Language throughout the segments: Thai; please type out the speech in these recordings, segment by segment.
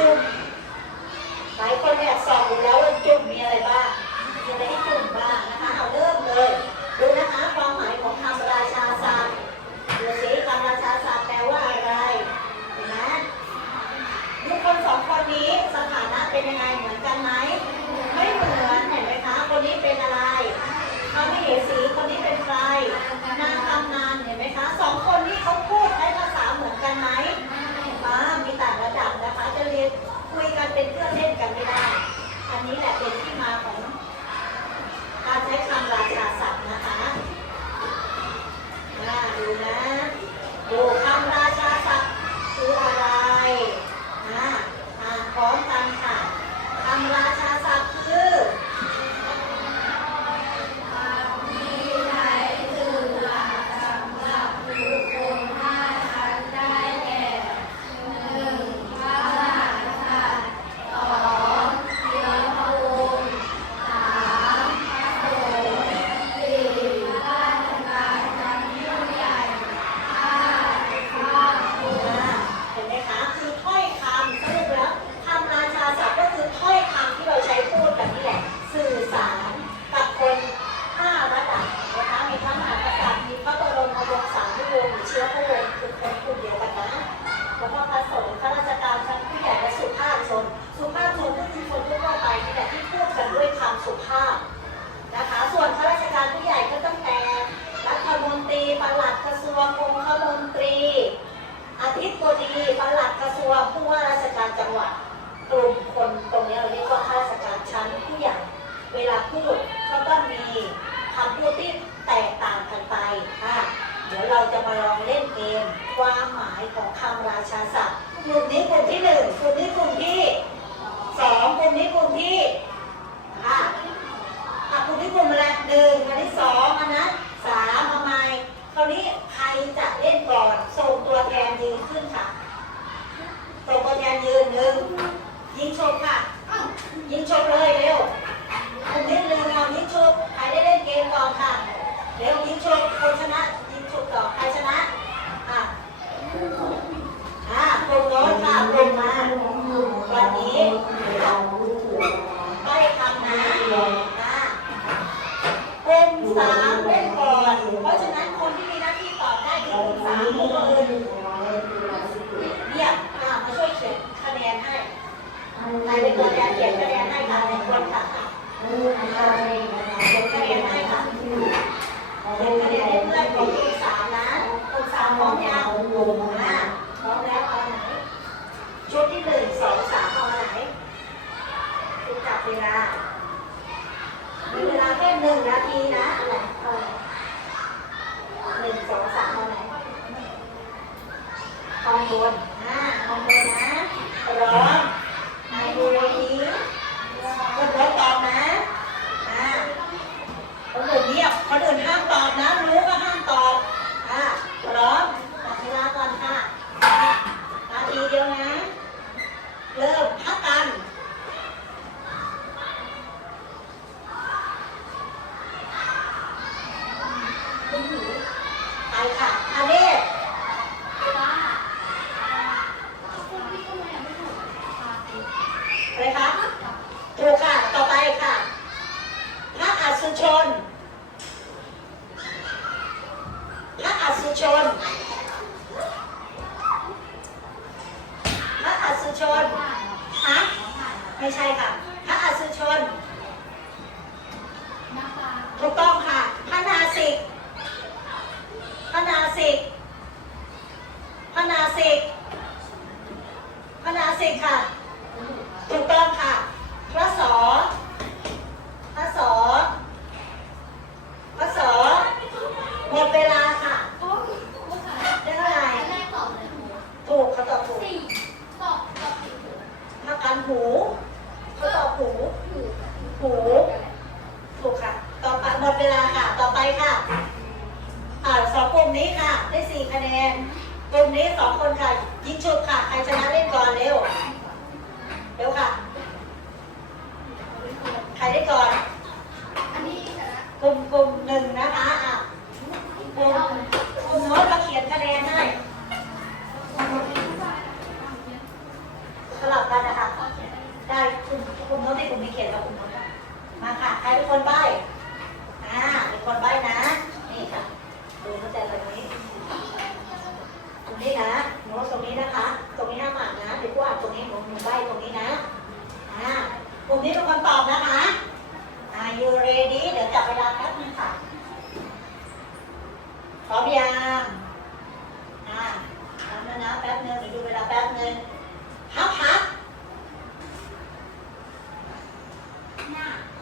Thank you. อาชาสัมกลุ่มนี้กลุ่มที่หนึ่งกลุ่มที่ เป็นตัวแทนเขียนคะแนนให้ค่ะในค่ะเขียนคะแนนให้ค่ะเขียนคด้เพื่อนขอสามนะทีสามพอมยังอ่าอมแล้วเอาไหน ชุดที่หนึ่งสองสามเอาไหนชุดจับเวลามีเวลาแค่หนึ่งนาทีนะหนึ่งสองสามเอาไหนตอนบน ไม่ใ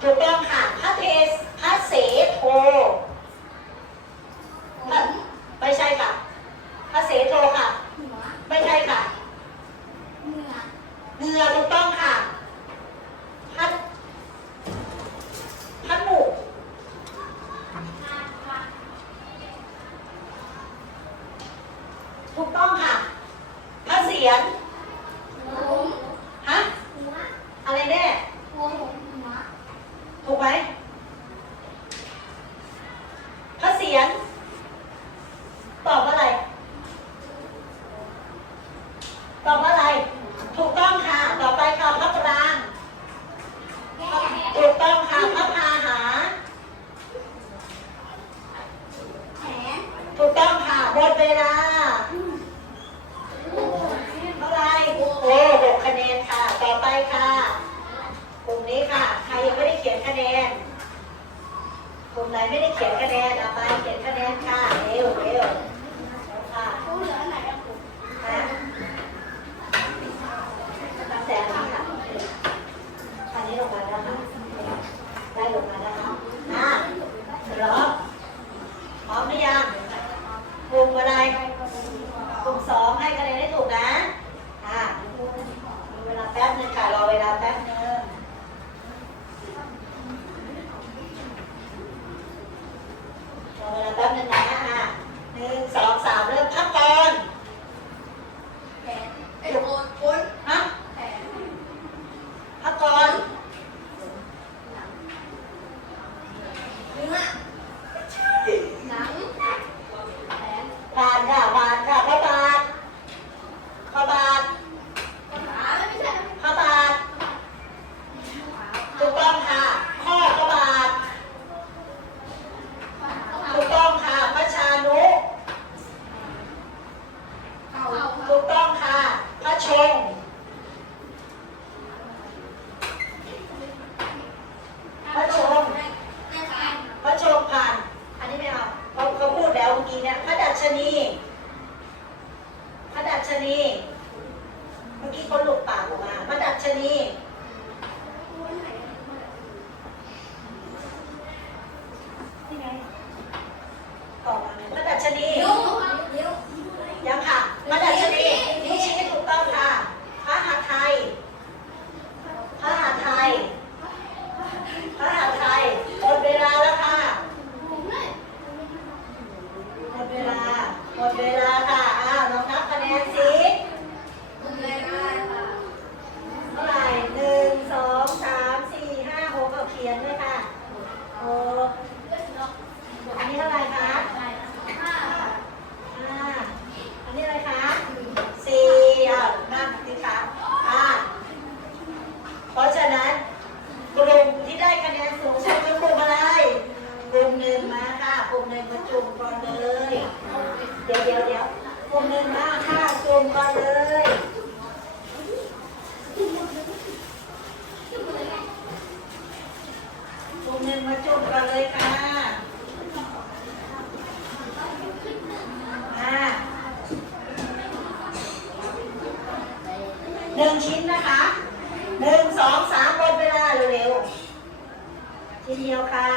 ถูกต้องค่ะพระเทสพระเสโทไม่ใช่ค่ะพระเสโทค่ะ ไม่ใช่ค่ะเนื้อถูกต้องค่ะพัดพัดหมูถูกต้องค่ะพระเสียง หนึ่งนะอะหนึ่งสองสามเริ่มพักก่อน หนึ่งชิ้นนะคะหนึ่งสองสามหมดเวลาเร็วๆทีเดียวค่ะ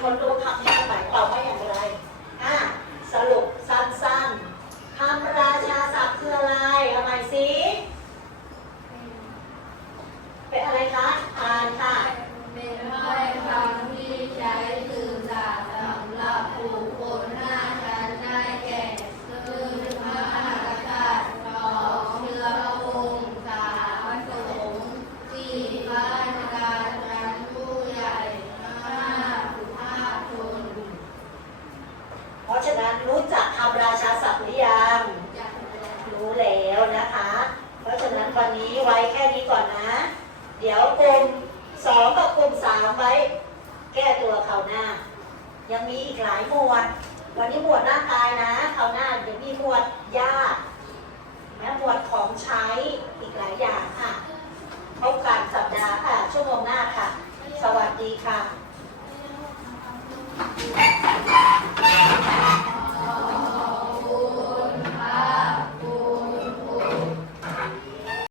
খন্ড ยังมีอีกหลายหมวด วันนี้หมวดหน้างกายนะคราวหน้าเดี๋ยวมีหมวดยาและหมวดของใช้อีกหลายอย่างค่ะพบกันสัปดาห์ค่ะ ชั่วโมงหน้าค่ะ สวัสดีค่ะ